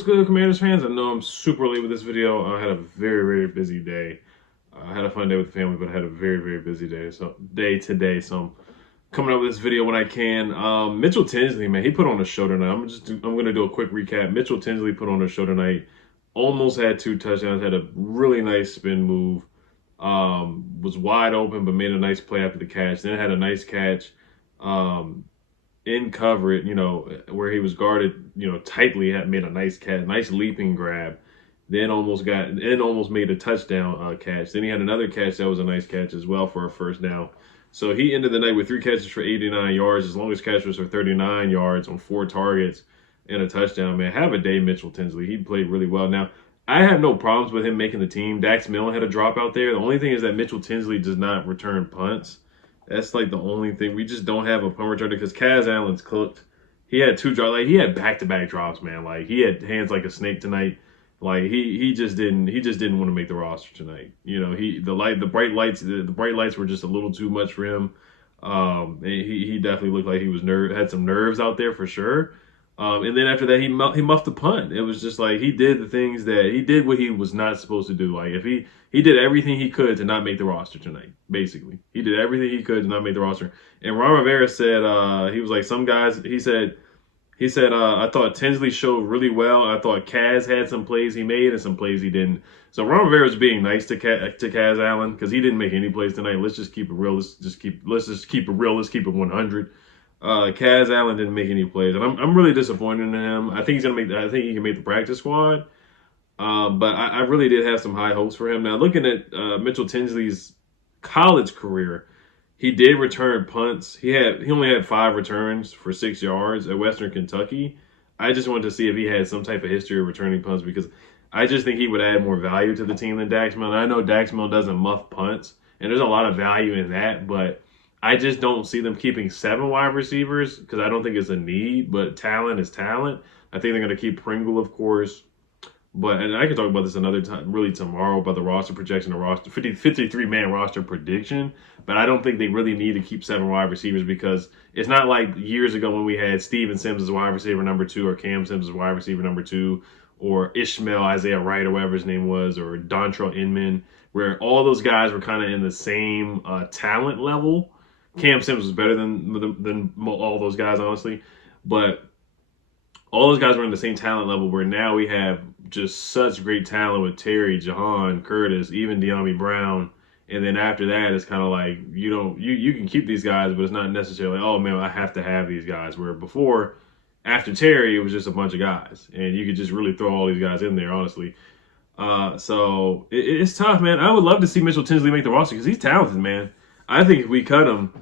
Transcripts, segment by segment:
What's good, Commanders fans? I know I'm super late with this video. I had a very, very busy day. I had a fun day with the family, but I had a very, very busy day today. So I'm coming up with this video when I can. Mitchell Tinsley, man, he put on a show tonight. I'm gonna do a quick recap. Mitchell Tinsley put on a show tonight. Almost had 2 touchdowns. Had a really nice spin move. Was wide open, but made a nice play after the catch. Then had a nice catch. In cover it, where he was guarded, tightly, had made a nice catch, nice leaping grab, then almost made a touchdown catch. Then he had another catch that was a nice catch as well for a first down. So he ended the night with 3 catches for 89 yards. His longest catch was for 39 yards on 4 targets and a touchdown. Man, have a day, Mitchell Tinsley. He played really well. Now, I have no problems with him making the team. Dax Milne had a drop out there. The only thing is that Mitchell Tinsley does not return punts. That's like the only thing. We just don't have a punt returner because Kaz Allen's cooked. He had 2 drops. Like, he had back-to-back drops, man. Like, he had hands like a snake tonight. Like, he just didn't want to make the roster tonight. The bright lights were just a little too much for him. He definitely looked like he was had some nerves out there for sure. And then after that, he muffed the punt. It was just like he did what he was not supposed to do. Like, if he did everything he could to not make the roster tonight. Basically, he did everything he could to not make the roster. And Ron Rivera said he was like, some guys. He said I thought Tinsley showed really well. I thought Kaz had some plays he made and some plays he didn't. So Ron Rivera was being nice to Kaz Allen because he didn't make any plays tonight. Let's just keep it real. Let's just keep it 100. Kaz Allen didn't make any plays, and I'm really disappointed in him. I think he can make the practice squad. But I really did have some high hopes for him. Now, looking at Mitchell Tinsley's college career, he did return punts. He only had 5 returns for 6 yards at Western Kentucky. I just wanted to see if he had some type of history of returning punts because I just think he would add more value to the team than Dax Milne. I know Dax Milne doesn't muff punts, and there's a lot of value in that, but I just don't see them keeping 7 wide receivers because I don't think it's a need, but talent is talent. I think they're going to keep Pringle, of course. And I can talk about this another time, really tomorrow, about the roster projection, the roster 53-man roster prediction. But I don't think they really need to keep 7 wide receivers because it's not like years ago when we had Steven Sims as wide receiver number 2 or Cam Sims as wide receiver number 2 or Ishmael Isaiah Wright or whatever his name was or Dontrell Inman, where all those guys were kind of in the same talent level. Cam Sims was better than all those guys, honestly. But all those guys were in the same talent level where now we have just such great talent with Terry, Jahan, Curtis, even De'Ami Brown. And then after that, it's kind of like, you can keep these guys, but it's not necessarily, oh, man, I have to have these guys. Where before, after Terry, it was just a bunch of guys. And you could just really throw all these guys in there, honestly. So it's tough, man. I would love to see Mitchell Tinsley make the roster because he's talented, man. I think if we cut him,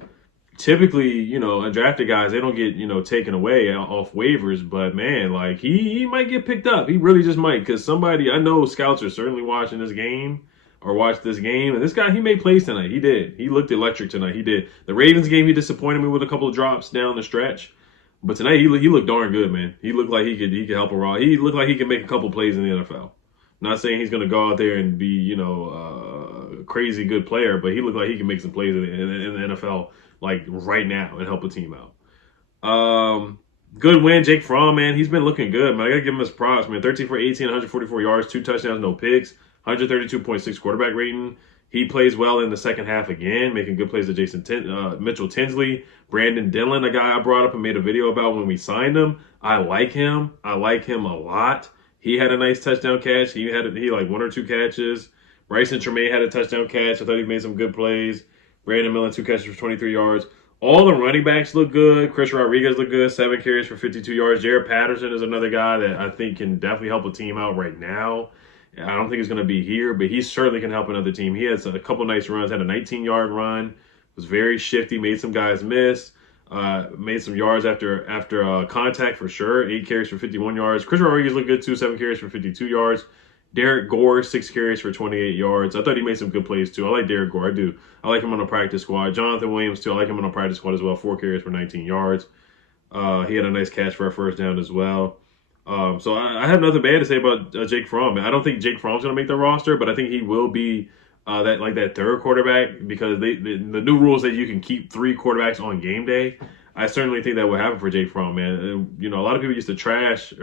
typically, undrafted guys, they don't get, taken away off waivers. But, man, like, he might get picked up. He really just might because I know scouts are certainly watching this game or watched this game. And this guy, he made plays tonight. He did. He looked electric tonight. He did. The Ravens game, he disappointed me with a couple of drops down the stretch. But tonight, he looked darn good, man. He looked like he could help a raw. He looked like he could make a couple plays in the NFL. Not saying he's going to go out there and be, a crazy good player, but he looked like he can make some plays in the NFL like right now and help a team out. Good win, Jake Fromm, man. He's been looking good, man. I gotta give him his props, man. 13 for 18, 144 yards, 2 touchdowns, no picks, 132.6 quarterback rating. He plays well in the second half again, making good plays to Mitchell Tinsley. Brandon Dillon, a guy I brought up and made a video about when we signed him. I like him. I like him a lot. He had a nice touchdown catch. He like 1 or 2 catches. Bryson Tremaine had a touchdown catch. I thought he made some good plays. Brandon Miller, 2 catches for 23 yards. All the running backs look good. Chris Rodriguez look good, 7 carries for 52 yards. Jared Patterson is another guy that I think can definitely help a team out right now. I don't think he's going to be here, but he certainly can help another team. He has a couple nice runs, had a 19-yard run, was very shifty, made some guys miss, made some yards after contact for sure, 8 carries for 51 yards. Chris Rodriguez looked good too, 7 carries for 52 yards. Derek Gore, 6 carries for 28 yards. I thought he made some good plays, too. I like Derek Gore. I do. I like him on the practice squad. Jonathan Williams, too. I like him on the practice squad as well. 4 carries for 19 yards. He had a nice catch for a first down as well. So I have nothing bad to say about Jake Fromm. I don't think Jake Fromm's going to make the roster, but I think he will be that third quarterback because the new rules that you can keep 3 quarterbacks on game day. I certainly think that will happen for Jake Fromm, man. A lot of people used to trash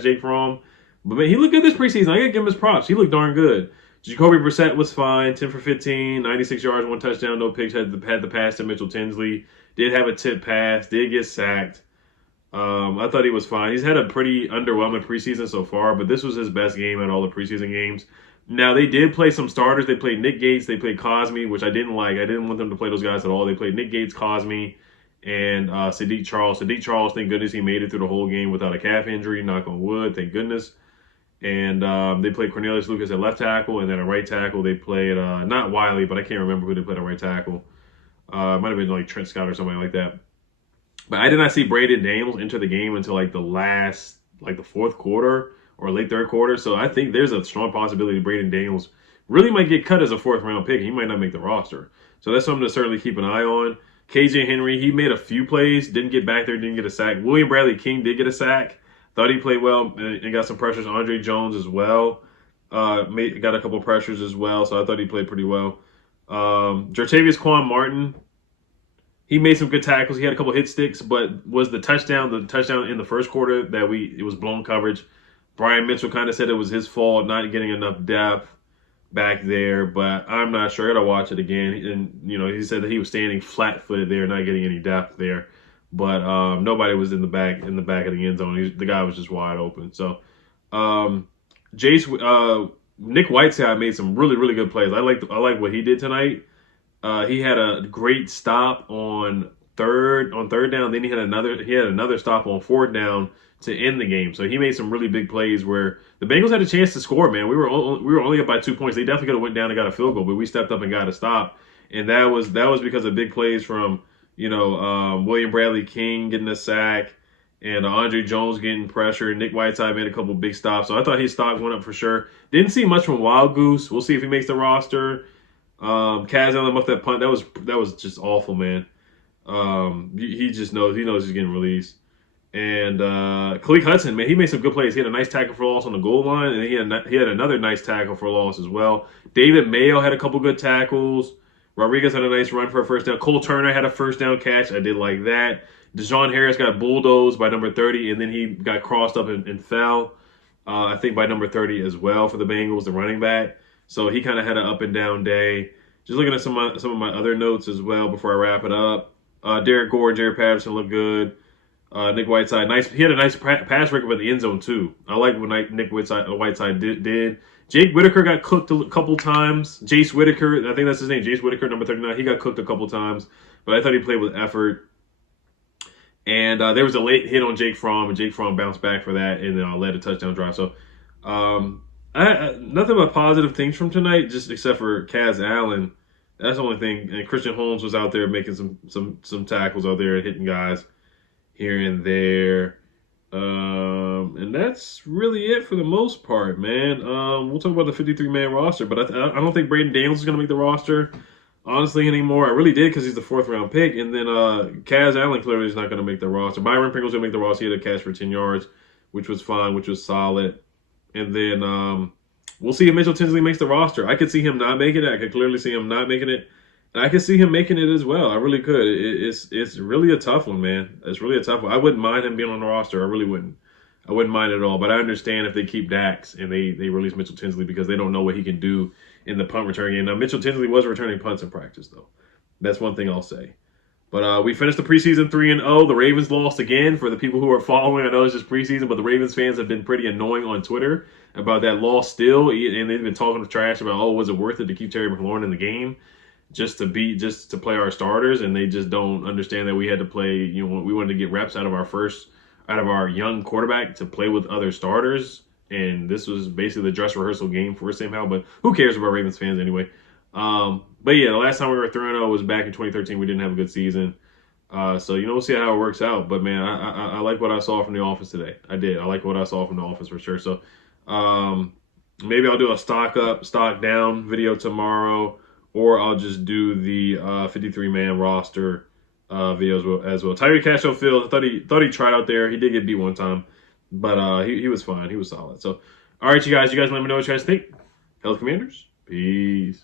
Jake Fromm. But man, he looked good this preseason. I gotta give him his props. He looked darn good. Jacoby Brissett was fine, 10 for 15, 96 yards, 1 touchdown, no picks. Had the pass to Mitchell Tinsley. Did have a tip pass. Did get sacked. I thought he was fine. He's had a pretty underwhelming preseason so far, but this was his best game at all the preseason games. Now, they did play some starters. They played Nick Gates. They played Cosme, which I didn't like. I didn't want them to play those guys at all. They played Nick Gates, Cosme, and Sadiq Charles. Sadiq Charles, thank goodness he made it through the whole game without a calf injury. Knock on wood, thank goodness. And they played Cornelius Lucas at left tackle, and then at right tackle they played not Wiley, but I can't remember who they played at right tackle. It might have been like Trent Scott or somebody like that. But I did not see Braden Daniels enter the game until like the fourth quarter or late third quarter. So I think there's a strong possibility Braden Daniels really might get cut as a fourth round pick. He might not make the roster. So that's something to certainly keep an eye on. KJ Henry, he made a few plays, didn't get back there, didn't get a sack. William Bradley King did get a sack. Thought he played well and got some pressures. Andre Jones as well. Got a couple pressures as well, so I thought he played pretty well. Jertavius Quan Martin, he made some good tackles. He had a couple hit sticks, but was the touchdown in the first quarter that it was blown coverage. Brian Mitchell kind of said it was his fault, not getting enough depth back there, but I'm not sure. I gotta watch it again. And he said that he was standing flat-footed there, not getting any depth there. But nobody was in the back of the end zone. The guy was just wide open. So Nick Whiteside made some really, really good plays. I like what he did tonight. He had a great stop on third down. Then he had another stop on fourth down to end the game. So he made some really big plays where the Bengals had a chance to score. Man, we were only up by 2 points. They definitely could have went down and got a field goal, but we stepped up and got a stop. And that was because of big plays from William Bradley King getting a sack and Andre Jones getting pressure. Nick Whiteside made a couple big stops. So I thought his stock went up for sure. Didn't see much from Wild Goose. We'll see if he makes the roster. Kaz Allen off that punt. That was just awful, man. He knows he's getting released. And Khaleke Hudson, man, he made some good plays. He had a nice tackle for loss on the goal line, and he had another nice tackle for loss as well. David Mayo had a couple good tackles. Rodriguez had a nice run for a first down. Cole Turner had a first down catch. I did like that. Deshaun Harris got bulldozed by number 30, and then he got crossed up and fell, I think, by number 30 as well for the Bengals, the running back. So he kind of had an up and down day. Just looking at some of my other notes as well before I wrap it up. Derek Gore and Jared Patterson looked good. Nick Whiteside, nice. He had a nice pass record by the end zone too. I like what Nick Whiteside did. Jake Whitaker got cooked a couple times. Jace Whitaker, I think that's his name. Jace Whitaker, number 39. He got cooked a couple times, but I thought he played with effort. And there was a late hit on Jake Fromm, and Jake Fromm bounced back for that and led a touchdown drive. So nothing but positive things from tonight, just except for Kaz Allen. That's the only thing. And Christian Holmes was out there making some tackles out there, hitting guys here and there. And that's really it for the most part, man. We'll talk about the 53-man roster, but I don't think Braden Daniels is going to make the roster, honestly, anymore. I really did because he's the fourth-round pick. And then Kaz Allen clearly is not going to make the roster. Byron Pringle's going to make the roster. He had a catch for 10 yards, which was fine, which was solid. And then we'll see if Mitchell Tinsley makes the roster. I could see him not making it. I could clearly see him not making it. And I could see him making it as well. I really could. It's really a tough one, man. It's really a tough one. I wouldn't mind him being on the roster. I really wouldn't. I wouldn't mind it at all. But I understand if they keep Dax and they release Mitchell Tinsley because they don't know what he can do in the punt return game. Now, Mitchell Tinsley was returning punts in practice, though. That's one thing I'll say. But we finished the preseason 3-0. The Ravens lost again. For the people who are following, I know it's just preseason, but the Ravens fans have been pretty annoying on Twitter about that loss still. And they've been talking trash about, was it worth it to keep Terry McLaurin in the game? Just to play our starters, and they just don't understand that we had to play. We wanted to get reps out of our young quarterback to play with other starters, and this was basically the dress rehearsal game for us somehow. But who cares about Ravens fans anyway? But yeah, the last time we were 3-0 was back in 2013. We didn't have a good season, so we'll see how it works out. But man, I like what I saw from the office today. I did. I like what I saw from the office for sure. So maybe I'll do a stock up, stock down video tomorrow. Or I'll just do the 53-man roster videos as well. Tyree Castlefield, I thought he tried out there. He did get beat one time, but he was fine. He was solid. So, all right, you guys let me know what you guys think. Health Commanders, peace.